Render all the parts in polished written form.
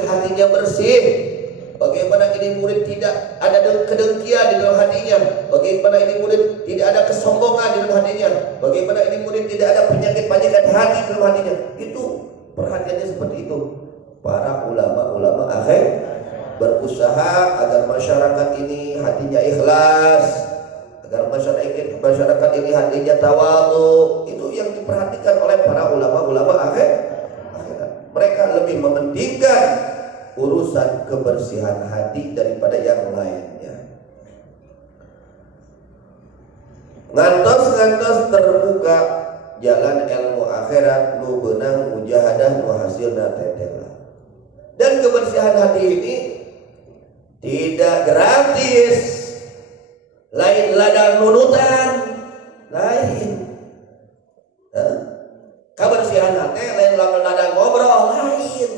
hatinya bersih. Bagaimana ini murid tidak ada kedengkian di dalam hatinya. Bagaimana ini murid tidak ada kesombongan di dalam hatinya. Bagaimana ini murid tidak ada penyakit-penyakit hati di dalam hatinya. Itu perhatiannya seperti itu. Para ulama-ulama akhir berusaha agar masyarakat ini hatinya ikhlas, agar masyarakat ini hatinya tawadhu. Itu yang diperhatikan oleh para ulama-ulama akhir. Mereka lebih mementingkan urusan kebersihan hati daripada yang lainnya. Ngantos terbuka jalan ilmu akhirat, nu beunang mujahadah nu hasilna tetela. Dan kebersihan hati ini tidak gratis. Lain ladang nunutan, lain. Kebersihan hati lain ladang ngobrol, lain.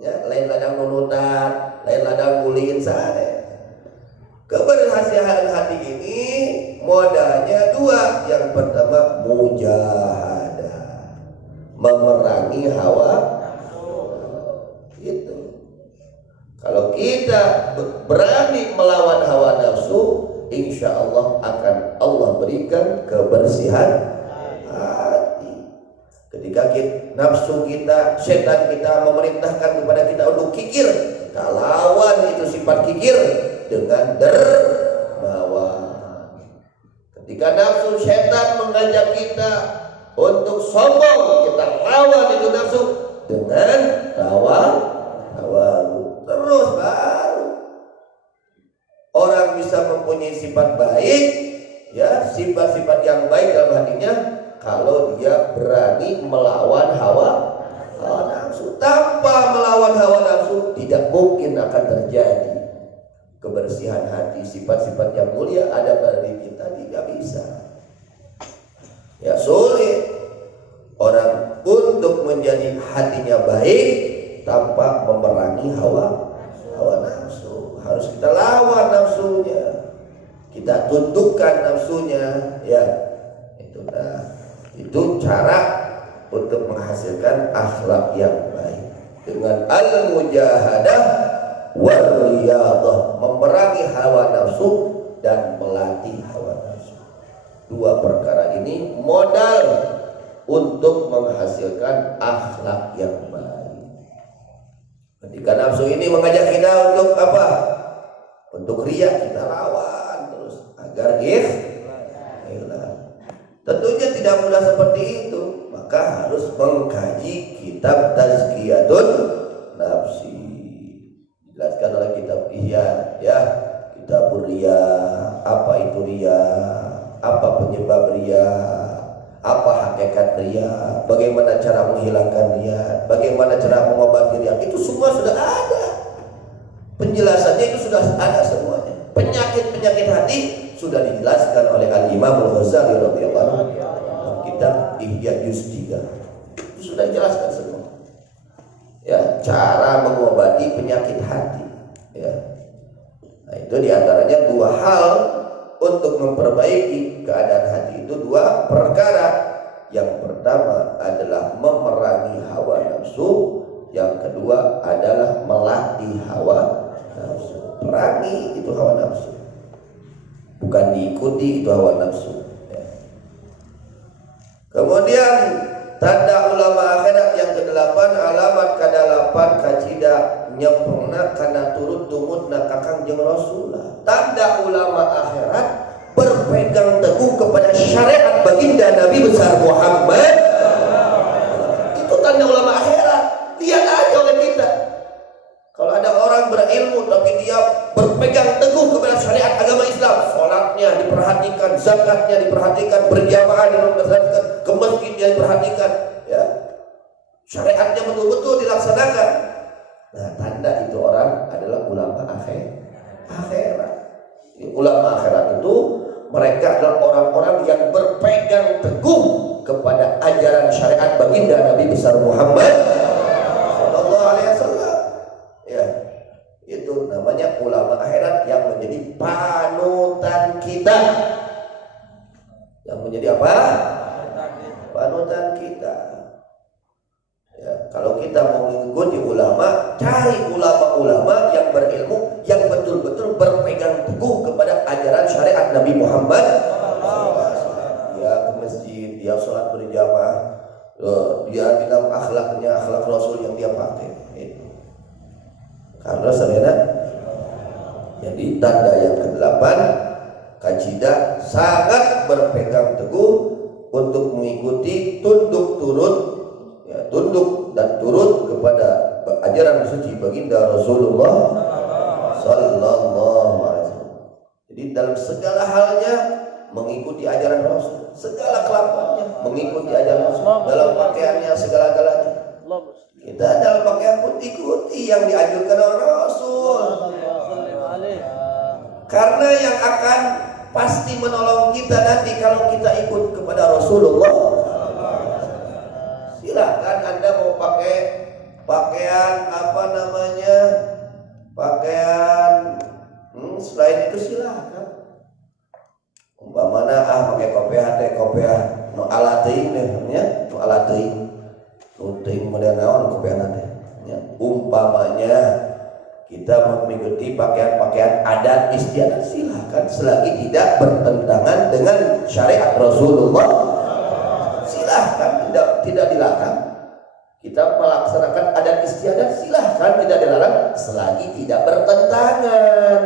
Ya, lain ladang nunutan, lain ladang mulin sare. Keberhasilan hati ini modalnya dua. Yang pertama mujahadah, memerangi hawa. Itu. Kalau kita berani melawan hawa nafsu, insya Allah akan Allah berikan kebersihan hati. Ketika nafsu kita, setan kita memerintahkan kepada kita untuk kikir, kita lawan itu sifat kikir dengan dermawan. Ketika nafsu setan mengajak kita untuk sombong, kita lawan itu nafsu dengan tawadhu. Terus baru orang bisa mempunyai sifat baik, ya, sifat-sifat yang baik dalam hatinya kalau dia berani melawan hawa nafsu. Tanpa melawan hawa nafsu tidak mungkin akan terjadi kebersihan hati. Sifat-sifat yang mulia ada pada diri kita, tidak bisa. Ya, sulit orang untuk menjadi hatinya baik tanpa memerangi hawa nafsu. Harus kita lawan nafsunya, kita tundukkan nafsunya, ya. Itu cara untuk menghasilkan akhlak yang baik dengan al-mujahadah wal riyadah, memerangi hawa nafsu dan melatih hawa nafsu. Dua perkara ini modal untuk menghasilkan akhlak yang baik. Ketika nafsu ini mengajak kita untuk apa? Untuk riya, kita lawan terus agar ikhlas. Tentunya tidak mudah seperti itu, maka harus mengkaji kitab Tazkiyatun Nafsi. Dijelaskan oleh kitab Ihya, ya, kitab Riya, apa itu riya, apa penyebab riya, apa hakikat riya, bagaimana cara menghilangkan riya, bagaimana cara mengobati riya. Itu semua sudah ada. Penjelasannya itu sudah ada semuanya. Penyakit-penyakit hati sudah dijelaskan oleh Al-Imam Al-Ghazali radhiyallahu anhu dalam kitab Ihya Juz 3. Itu sudah dijelaskan semua. Ya, cara mengobati penyakit hati, ya. Nah, itu diantaranya dua hal untuk memperbaiki keadaan hati itu, dua perkara. Yang pertama adalah memerangi hawa nafsu, yang kedua adalah melatih hawa nafsu. Perangi itu hawa nafsu, bukan diikuti itu hawa nafsu, ya. Kemudian tanda ulama akhirat yang ke-8, alamat ke-8 kacida nyempurna karena turut tumutna kakang jeung Rasulullah. Tanda ulama akhirat berpegang teguh kepada syariat baginda Nabi besar Muhammad. Itu tanda ulama akhirat. Lihat aja oleh kita. Kalau ada orang berilmu tapi dia berpegang teguh kepada syariat agama Islam, sholatnya diperhatikan, zakatnya diperhatikan, berjamaah diperhatikan, ke masjidnya diperhatikan, ya, syariatnya betul-betul dilaksanakan. Nah, tanda itu orang adalah ulama akhirat. Ulama akhirat itu mereka adalah orang-orang yang berpegang teguh kepada ajaran syariat baginda Nabi besar Muhammad sallallahu alaihi wasallam. Ya, itu namanya ulama akhirat yang menjadi panutan kita. Yang menjadi apa? Panutan kita. Ya, kalau kita mau mengikuti ulama, cari akhlak Rasul yang dia pakai itu. Karena sebenarnya jadi tanda yang ke-8, kajida sangat berpegang teguh untuk mengikuti tunduk dan turut kepada ajaran suci baginda Rasulullah sallallahu alaihi wasallam. Jadi dalam segala halnya mengikuti ajaran Rasul, segala kelakuannya mengikuti ajaran Rasul, dalam pakaiannya segala-galanya. Kita dalam pakaian pun ikuti yang dianjurkan oleh Rasul. Karena yang akan pasti menolong kita nanti kalau kita ikut kepada Rasulullah. Silakan Anda mau pakai pakaian pakaian selain itu silakan. Umpamana pakai kopiah no alating nya, no alating. Rutin modern naon kopiah teh. Umpamanya kita mengikuti pakaian-pakaian adat istiadat silakan selagi tidak bertentangan dengan syariat Rasulullah. Silahkan, tidak dilarang. Kita melaksanakan adat istiadat silahkan, tidak dilarang selagi tidak bertentangan.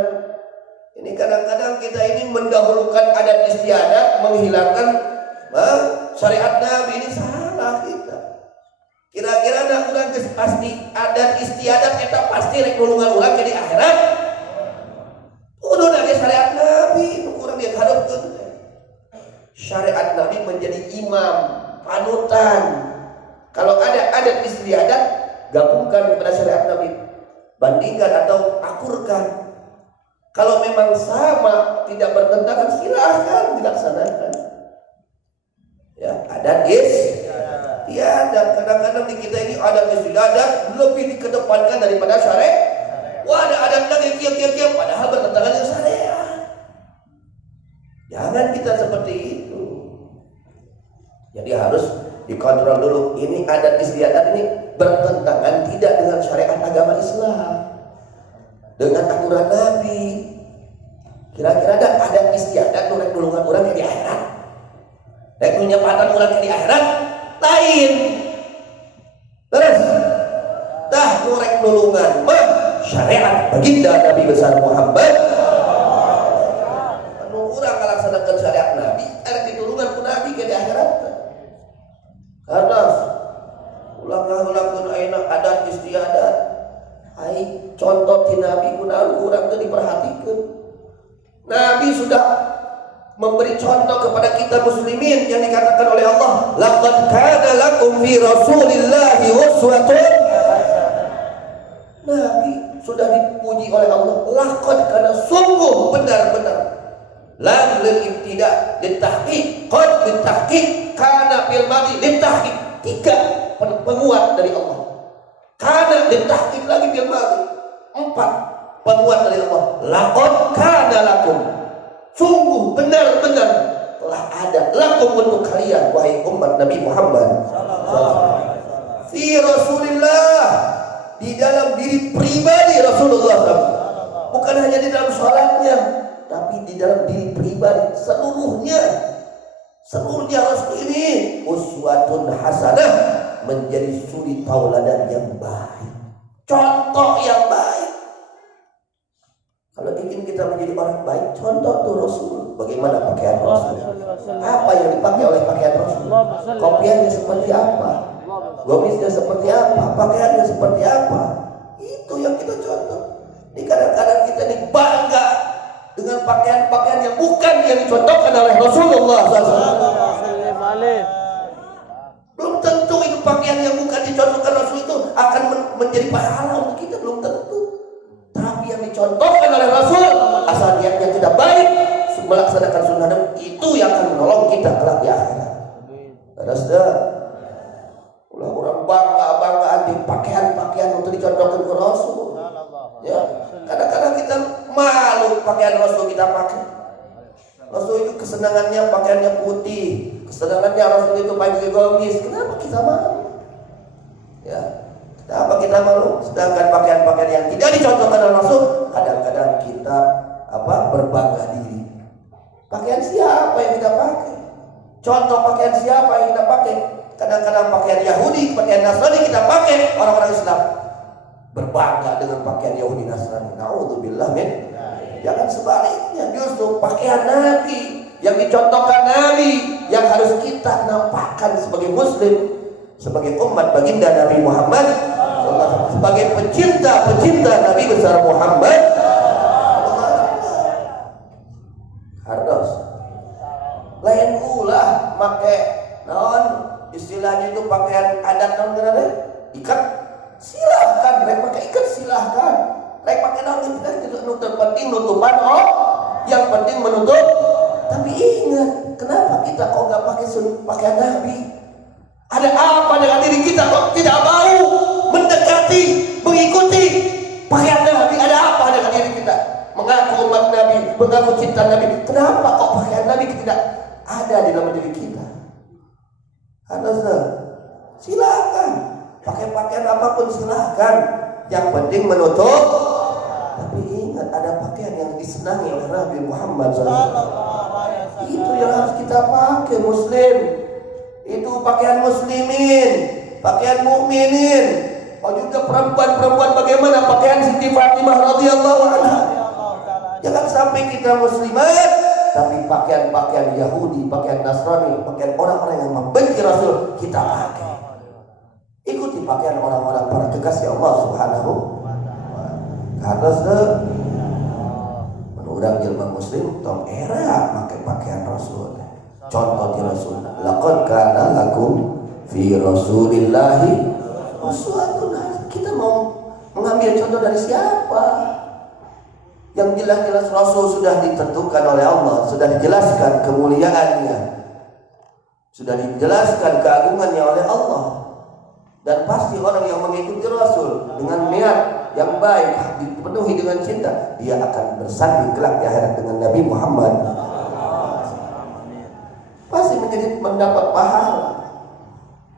Ini kadang-kadang kita ini mendahulukan adat istiadat, menghilangkan syariat Nabi, ini salah kita. Kira-kira ada kurang pasti adat istiadat kita pasti rek nulungan ulang jadi akhirat. Udah dari syariat Nabi kurang dia harapkeun. Syariat Nabi menjadi imam, panutan. Kalau ada adat istiadat, gabungkan kepada syariat Nabi, bandingkan atau akurkan. Kalau memang sama, tidak bertentangan, silahkan dilaksanakan. Ya, adat istiadat. Kadang-kadang di kita ini adat istiadat lebih dikedepankan daripada syariat. Wah, ada adat lagi kiam-kiam, padahal bertentangan dengan syariat. Jangan kita seperti itu. Jadi harus dikontrol dulu. Ini adat istiadat ini bertentangan tidak dengan syariat agama Islam, dengan aturan Nabi. Kira-kira ada adat istiadat nurek nulungan orang di akhirat, rek nyepatan orang di akhirat lain. Terus dah nurek nulungan mah syariat baginda Nabi besar Muhammad. Anu urang ngalaksanakeun syariat Nabi, rek ditulungan ku Nabi ke di akhirat. Karena ulang-ulangkeun ayeuna adat istiadat. Ai contoh ti Nabi kunaon urang teu diperhatikeun. Nabi sudah memberi contoh kepada kita muslimin yang dikatakan oleh Allah, laqad kana lakum fi rasulillahi uswatun. Nabi sudah dipuji oleh Allah, laqad kana sungguh benar-benar. Lam lil ibtida lil tahqiq, qad lil tahqiq, kana fil madhi lil tahqiq. 3 penguat dari Allah. Kana lil tahqiq lagi fil madhi. 4 penguat dari Allah. Laqad kana lakum, sungguh benar-benar telah ada lakum untuk kalian wahai umat Nabi Muhammad fi Rasulillah, di dalam diri pribadi Rasulullah SAW. Bukan hanya di dalam sholatnya, tapi di dalam diri pribadi seluruhnya Rasul ini uswatun hasanah, menjadi suri tauladan yang baik, contoh yang baik. Kalau ingin kita menjadi orang baik, contoh tuh Rasul. Bagaimana pakaian Rasul? Apa yang dipakai oleh pakaian Rasul? Kopiannya seperti apa? Gomisnya seperti apa? Pakaiannya seperti apa? Itu yang kita contoh. Ini kadang-kadang kita ini bangga dengan pakaian-pakaian yang bukan yang dicontohkan oleh Rasulullah SAW. Belum tentu itu pakaian yang bukan dicontohkan Rasul itu akan menjadi pahala untuk kita, belum tentu. Tapi yang dicontohkan oleh Rasul, asal niatnya tidak baik, melaksanakan sunnah itu yang akan menolong kita kelak di akhirat. Karena sudah ulah orang bangga-banggaan di pakaian-pakaian untuk dicontohkan ke Rasul. Ya, kadang-kadang kita malu pakaian Rasul kita pakai. Rasul itu kesenangannya pakaiannya putih, kesenangannya Rasul itu pakai gamis. Kenapa kita malu? Ya. Kenapa kita malu? Sedangkan pakaian-pakaian yang tidak dicontohkan oleh Rasul, kadang-kadang kita berbangga diri. Pakaian siapa yang kita pakai? Contoh pakaian siapa yang kita pakai? Kadang-kadang pakaian Yahudi, pakaian Nasrani kita pakai, orang-orang Islam berbangga dengan pakaian Yahudi Nasrani. Na'udzubillah min. Jangan sebaliknya, justru pakaian Nabi yang dicontohkan Nabi yang harus kita nampakkan sebagai muslim, sebagai umat baginda Nabi Muhammad, sebagai pecinta Nabi besar Muhammad. Harus lain ulah pakai naon istilahnya itu pakaian adat naon kana ikat, silahkan rek pakai ikat, silahkan rek pakai naon itu nutup, penting nutupan yang penting menutup. Tapi ingat, kenapa kita kok nggak pakai pakaian Nabi? Ada apa dengan diri kita kok tidak mau mendekati, mengikuti pakaian Nabi? Ada apa dengan diri kita? Mengaku umat Nabi, mengaku cinta Nabi. Kenapa kok pakaian Nabi tidak ada di dalam diri kita? Harusnya silakan pakai pakaian apapun, silakan. Yang penting menutup. Tapi ingat, ada pakaian yang disenangi oleh Nabi Muhammad SAW. Itu yang harus kita pakai, muslim. Itu pakaian muslimin, pakaian mukminin. Oh juga perempuan-perempuan bagaimana pakaian Siti Fatimah radhiyallahu anha. Jangan sampai kita muslimat tapi pakaian-pakaian Yahudi, pakaian Nasrani, pakaian orang-orang yang membenci Rasul kita pakai. Ikuti pakaian orang-orang para kekasih Allah Subhanahu wa taala. Karena menurut jelma muslim tong era pakai pakaian Rasul. Contoh di Rasul, laqad kana lakum fi Rasulillahi uswatun. Kita mau mengambil contoh dari siapa? Yang jelas-jelas Rasul sudah ditentukan oleh Allah, sudah dijelaskan kemuliaannya, sudah dijelaskan keagungannya oleh Allah. Dan pasti orang yang mengikuti Rasul dengan niat yang baik, dipenuhi dengan cinta, dia akan bersanding kelak di akhirat dengan Nabi Muhammad. Pasti mendapat pahala.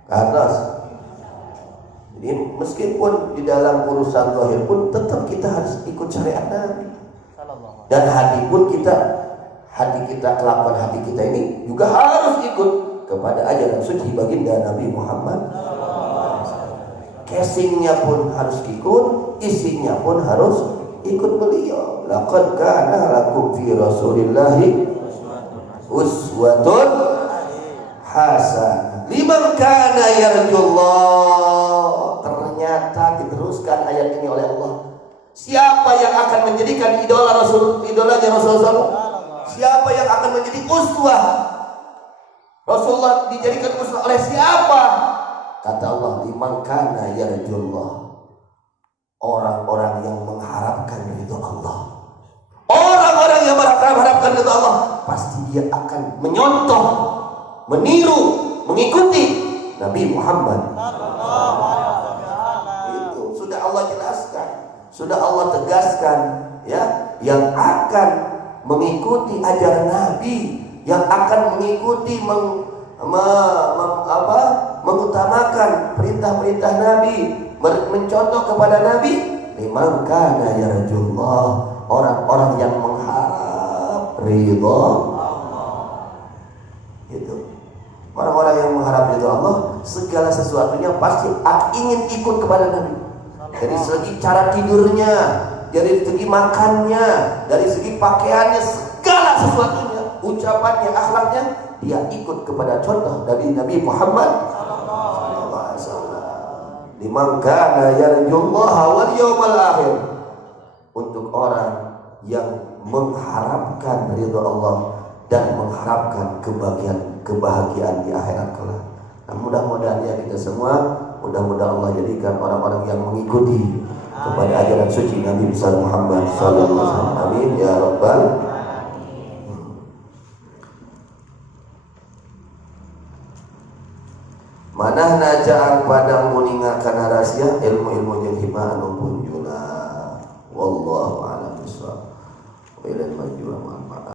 Karena jadi meskipun di dalam urusan zahir pun tetap kita harus ikut syariat Nabi. Dan hati kita, kelakuan hati kita ini juga harus ikut kepada ajaran suci baginda Nabi Muhammad. Casingnya pun harus ikut, isinya pun harus ikut beliau. Laqad kana lakum fi Rasulillahi uswatun hasanah liman kana yarjullah. Ternyata diteruskan ayat ini oleh Allah. Siapa yang akan menjadikan idolanya Rasulullah? Siapa yang akan menjadi uswah? Rasulullah dijadikan uswah oleh siapa? Kata Allah, liman kana yarjullah. Orang-orang yang mengharapkan ridho Allah. Orang-orang yang mengharapkan ridho Allah, pasti dia akan menyontoh, meniru, mengikuti Nabi Muhammad. Itu sudah Allah jelaskan. Sudah Allah tegaskan, ya, yang akan mengikuti ajaran Nabi, yang akan mengikuti mengutamakan perintah-perintah Nabi, mencontoh kepada Nabi, liman kana yarjullah, orang-orang yang mengharap ridha Allah. Itu. Orang-orang yang mengharap ridha Allah, segala sesuatunya pasti ingin ikut kepada Nabi. Dari segi cara tidurnya, dari segi makannya, dari segi pakaiannya, segala sesuatunya, ucapannya, akhlaknya, dia ikut kepada contoh dari Nabi Muhammad sallallahu alaihi wasallam. Liman kana yarjullaha wal yawmal akhir, untuk orang yang mengharapkan ridha Allah dan mengharapkan kebahagiaan di akhirat kelak. Nah, mudah-mudahan ya kita semua, mudah-mudahan Allah jadikan orang-orang yang mengikuti kepada ajaran suci Nabi besar Muhammad sallallahu alaihi wasallam. Amin ya rabbal. Manah najaan padang muningakan rahasia ilmu-ilmu yang hima anu punjuna. Wallahu a'lam bishawab. Wa ilal majua.